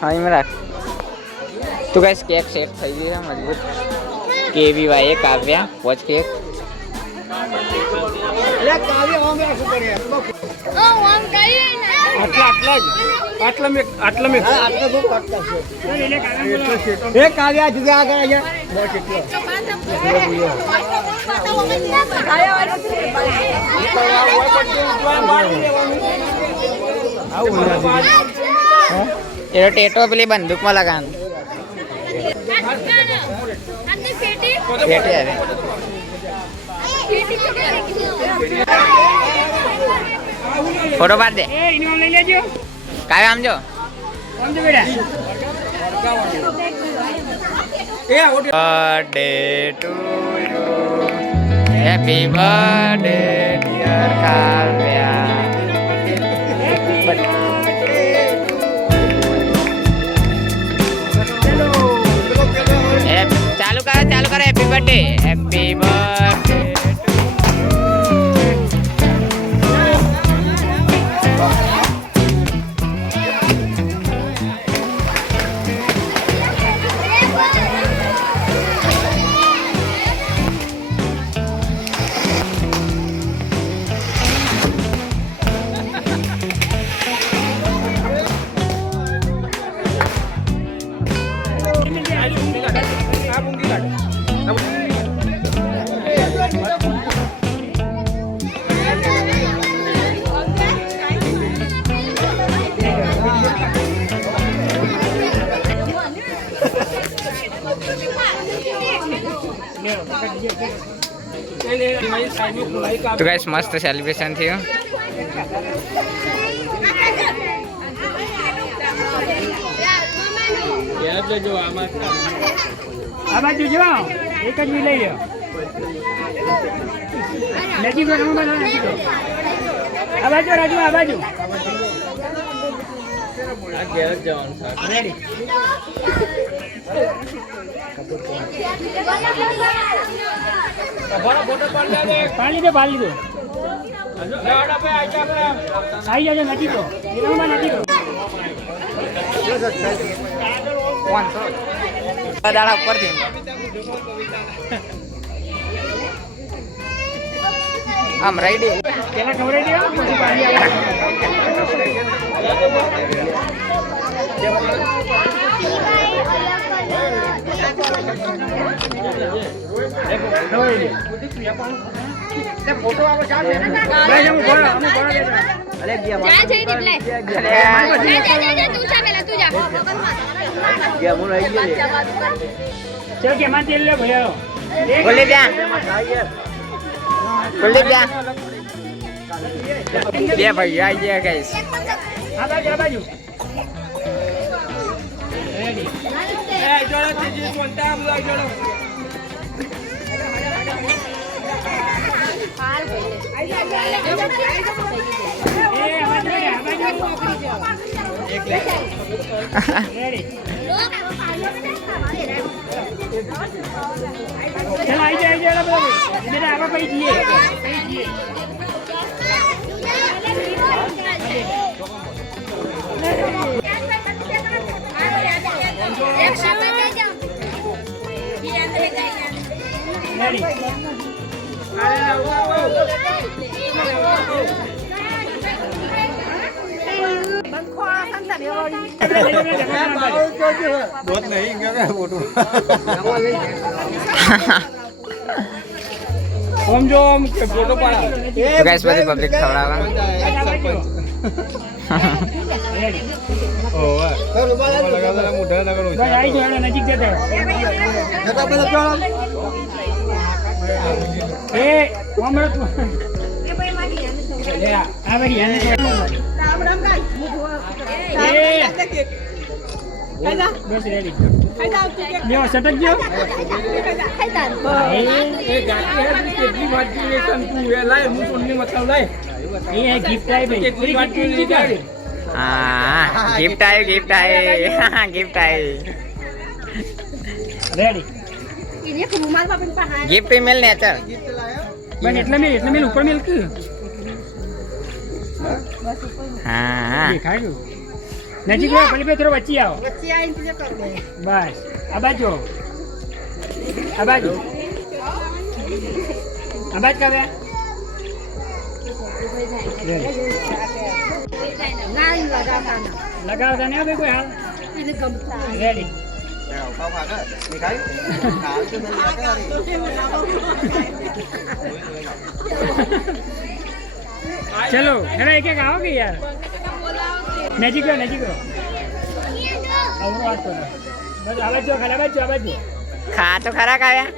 હા એમ રાખ. તું કઈ કેક સેટ થઈ ગઈ છે મજબૂત. કેવી ભાઈ કાવ્યા વોચ કેક. એ ટેટો પેલી બંદૂકમાં લગાન ફોટો પાડ દે. કાય આમ જો birthday to you happy birthday dear Kavya. ચાલુ કરો હેપી બર્થડે હેપી બર્થડે. તો ગાઈસ મસ્ત સેલિબ્રેશન થયું. આ બાજુ જો એક જ લઈ લ્યો. નજીક આ બાજુ રાજુ આ બાજુ રેડી. પાણી દે પાણી દે આવી જાજો નથી તો નથી દાડા ઉપરથી આમ રાઈડી પેલા ખવડાવી દેવા પછી પાણી આવે. ફોટો આવો ચાલ ને ભાઈ હું બોલો અમે બોલો અરે ગયા જા જઈ લે જા તું જા પેલા તું જા ગયા હું રહી ગયો ચલ કે માં તેલ લે ભયો બોલે જા બોલે જા બે ભાઈ આઈ ગયા ગાઈસ. આ બાજુ રેડી એ જોડો તીજી કોંતા બોલા જોડો હાલ ભાઈ એ એક લે રેડી ચલ આઈ જાય બેટા આવા પઈ જઈએ એક સામે લઈ જાઓ ઈ અંદર લઈ જાય રેડી બંખો સંતા બેવાડી बहुत नहीं क्या फोटो ओम जो ओम फोटो पाड़ा तो गाइस बड़ी पब्लिक खवड़ावा ओ वाह लगा जरा मुठा लगा लो भाई आई जो नजीक दे दे जगह पे चलो ए ओम रे ये भाई माटी ले आ भाई याने राम राम का ए खाजा बस रेडी खाजा લ્યો સટક ગયો ખાઈતા એ ગાડી હે કેટલી વાટી લે તું એ લાય હું સોની મતલબ લાય એ ગિફ્ટ આઈ ભાઈ પૂરી ગિફ્ટ નીકાળી હા ગિફ્ટ આવી ready ini ke rumah papan pahan gift મેલ ને ચાલ બન એટલે મેલ ઉપર મેલ કે હા દેખાય ગયું નજીક રહો પલ્લી થોડો વચ્ચે આવો વચ્ચે આવીને તુજે કર દે બસ આ બાજુ આ બાજુ આ બાજુ કાવ્યા ના લગાવતા ના લગાવતા નહીં ભાઈ કોઈ હાલ એને ગમતા રેડી ચલો જરા એક એક આવો કે યાર નજીક રહો અવરો વાત કરો બસ આવાજ જો ખાલી આવાજ જો ખા તો ખરા કાવ્યા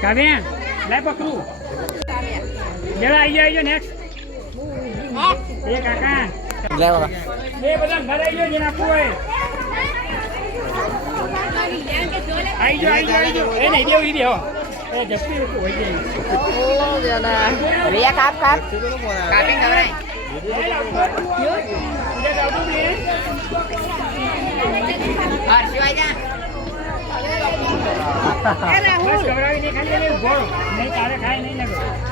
કાવ્યા લાય પકડું જરા આવી જાઓ નેક્સ્ટ એ કાકા લે બાબા એ બધા ઘર આવી જાઓ જેને આપવું હોય આવી જાઓ એ નહીં દેવું ઈ દેવો એ જપ્તી હોય જાય રિયા કાપ કાપી ખવડાય બસ ગભરાવી નહીં ખાલી એને ઉભો રહો. નહીં તારે ખાય નહીં લાગે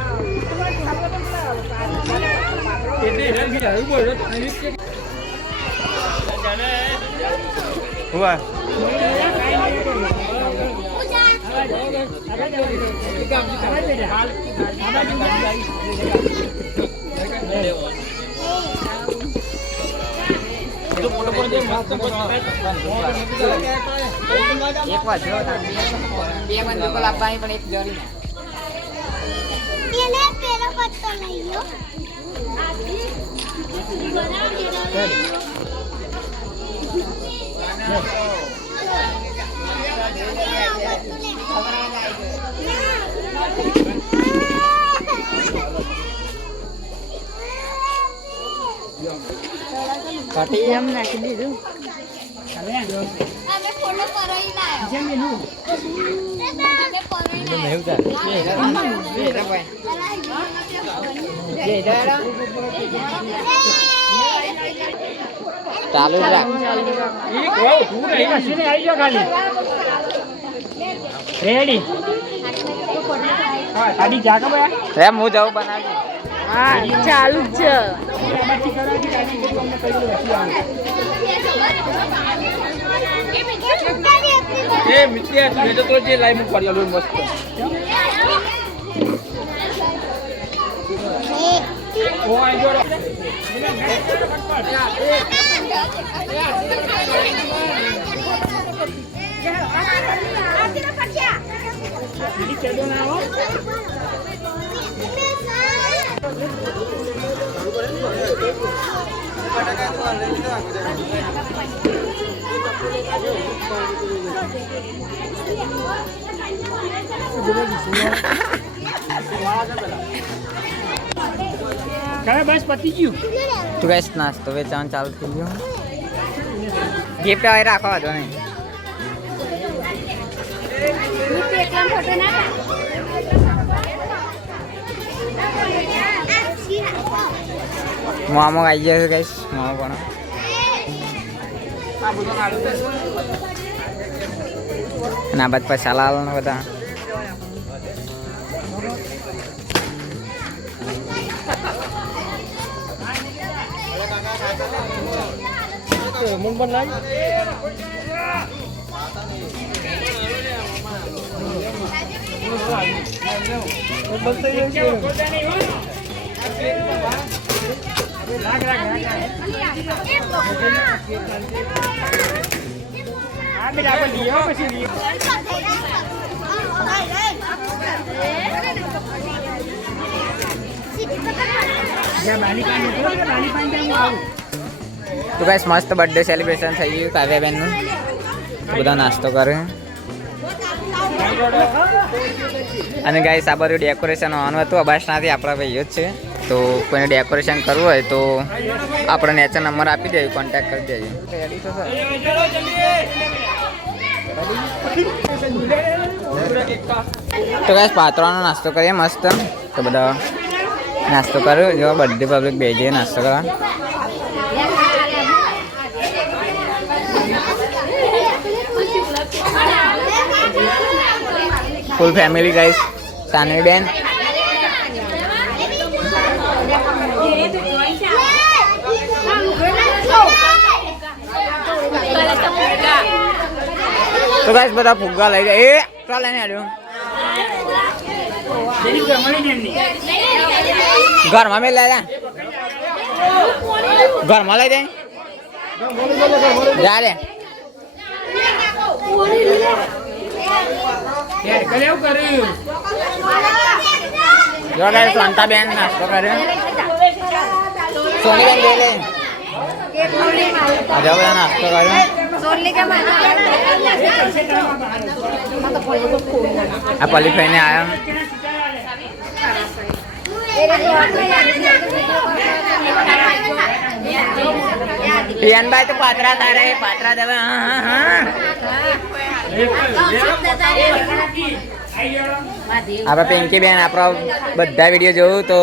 એક વાર જો બે બંદૂકો લાવવાની પણ એક જરી એને પેલો પત્તો લઈ લો પાટી એમ નાખી દીધું અમે ફોટો કરાઈ લાયો જેમ એનું અમે કરાઈ લાયો ચાલુ જ રાખ આવી જાઓ ખાલી રેડી આડી જાગા ભાઈ એમ હું જવું બનાવજો હા ચાલુ જ છે પછી કરાવી ગાડી બધું અમને કહી દો પછી આવે એ મિત્યા તું તો જે લાઈવ માં પડી આલો મસ્ત ઓ આવી જોડો ચલો ના આવો કરે બસ પતી ગયું તો ગાઈસ નાસ્તો વેચાણ ચાલુ થઈ ગયો ગિફ્ટ આવે રાખો વાંધો નહીં ફોટો ના મોમો આવી જાય છે ગાઈસ મોમો પણ અને આ બાદ પછી લાલ ને બધા હા બેટા આપણે લઈ આવો પછી લઈ તો ગાઈસ મસ્ત બર્થડે સેલિબ્રેશન થઈ ગયું કાવ્યાબેનનું બધા નાસ્તો કરે અને ગાઈસ આ બધું ડેકોરેશન હોવાનું હતું અબાસનાથી આપણા ભાઈઓ જ છે તો કોઈને ડેકોરેશન કરવું હોય તો આપણે નેચર નંબર આપી દેજો કોન્ટેક્ટ કરી દેજો રેડી તો સર તો ગાઈસ પાત્રનો નાસ્તો કરીએ મસ્ત તો બધા નાસ્તો કર્યો જો બર્થડે પબ્લિક બેસીએ નાસ્તો કરવા ફૂલ ફેમિલી ગાઈસ સાનવી બેન તો ગાઈસ બધા ફુગ્ગા લઈ જાય એ ચાલ લઈને આવ્યો જેની કોઈ મળી જ એમની. ઘરમાં મેં લઈ જા ઘરમાં લઈ જાય જા રે યાર, કરે એવું કર્યું. જો ગાઈસ શાંતાબેન નાસ્તો કર્યો સોનીબેન બે લે આજે બધા નાસ્તો કર્યો આ પલી ખાઈને આવ્યા પિયાનભાઈ તો પાત્રા તારે પાત્રા દેવે હા હા હા આપણે પિંકી બેન આપણો બધા વિડીયો જોયું તો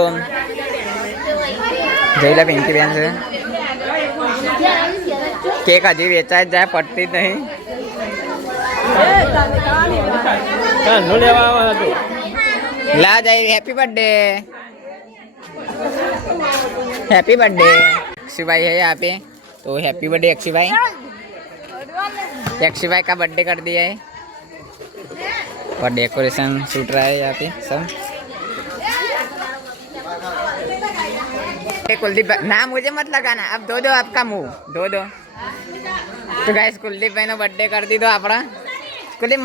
જોઈ લે પિંકી બેન છે કેક હજી વેચાય જ જાય પડતી જ નહીં લા જાય હેપી બर्थडे हैप्पी बर्थडे अक्षय भाई है यहाँ पे तो हैप्पी बर्थडे अक्षय भाई का बर्थडे कर दिया है और डेकोरेशन शूट रहा है यहाँ पे सब कुलदीप ना मुझे मत लगाना अब दो आपका मुंह दो तो गाइस कुलदीप भाई ने बर्थडे कर दी तो अपना कुलदीप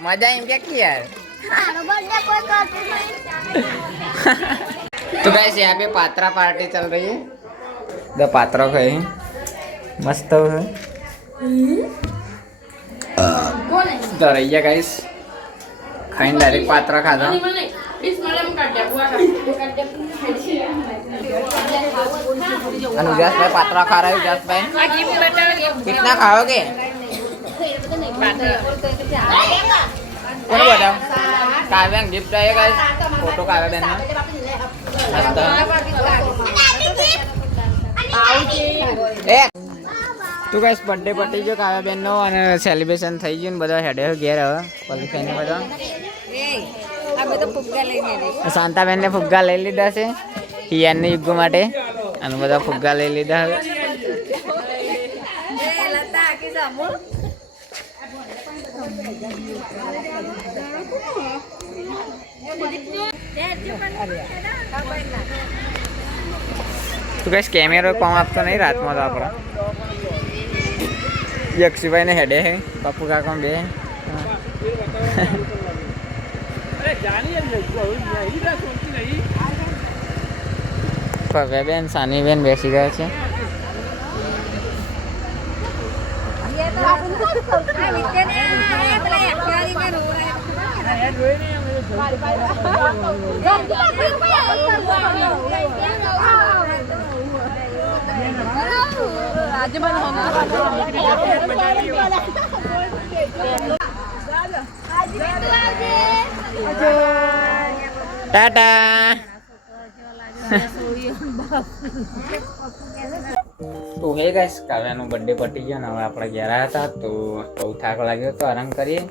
मजा आई क्या किया यार तो गाइस यहाँ पे पात्रा पार्टी चल रही है दो पात्रों खाए मस्त है तो रही गाइस खाइन डायरेक्ट पात्रा खा दो अनुजास भाई पात्रा खा रहे हो उजास भाई कितना खाओगे कौन बताओ काव्या गिफ्ट है गाइस फोटो काव्या बहन मस्त तो गाइस बर्थडे पार्टी जो काव्या बहन नो અને સેલિબ્રેશન થઈ ગયું ને બધા હેડે ઘેર હવે પલ્લી ખાઈને બધા શાંતાબેન ને ફુગ્ગા લઈ લીધા છે હિયાન ને યુગ માટે અને બધા ફુગ્ગા લઈ લીધા હવે तो गाइस कैमरा कम आपको नहीं रात में तो अपना यक्षीभाई ने हेडे है पप्पू का कौन बे बेन सानी बेन बेसी गए छे टाटा तो हे गाइस काव्याનો બર્થડે પટી ગયો ને હવે આપણે ઘેર આવ્યા હતા તો બહુ થાક લાગ્યો તો આરામ કરીએ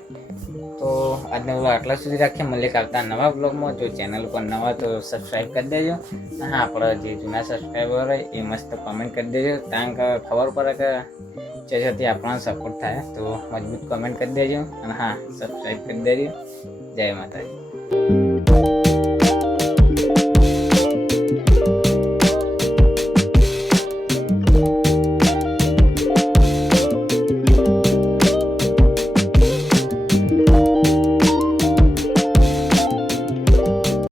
તો આજનો વ્લોગ આટલા સુધી રાખીએ મળીએ આવતા નવા વ્લોગમાં જો ચેનલ પર નવા તો સબસ્ક્રાઈબ કરી દેજો હા આપણા જે જૂના સબસ્ક્રાઈબર હોય એ મસ્ત કમેન્ટ કરી દેજો કારણ કે ખબર પડે કે જેથી આપણને સપોર્ટ થાય તો મજબૂત કમેન્ટ કરી દેજો અને હા સબસ્ક્રાઈબ કરી દેજો જય માતાજી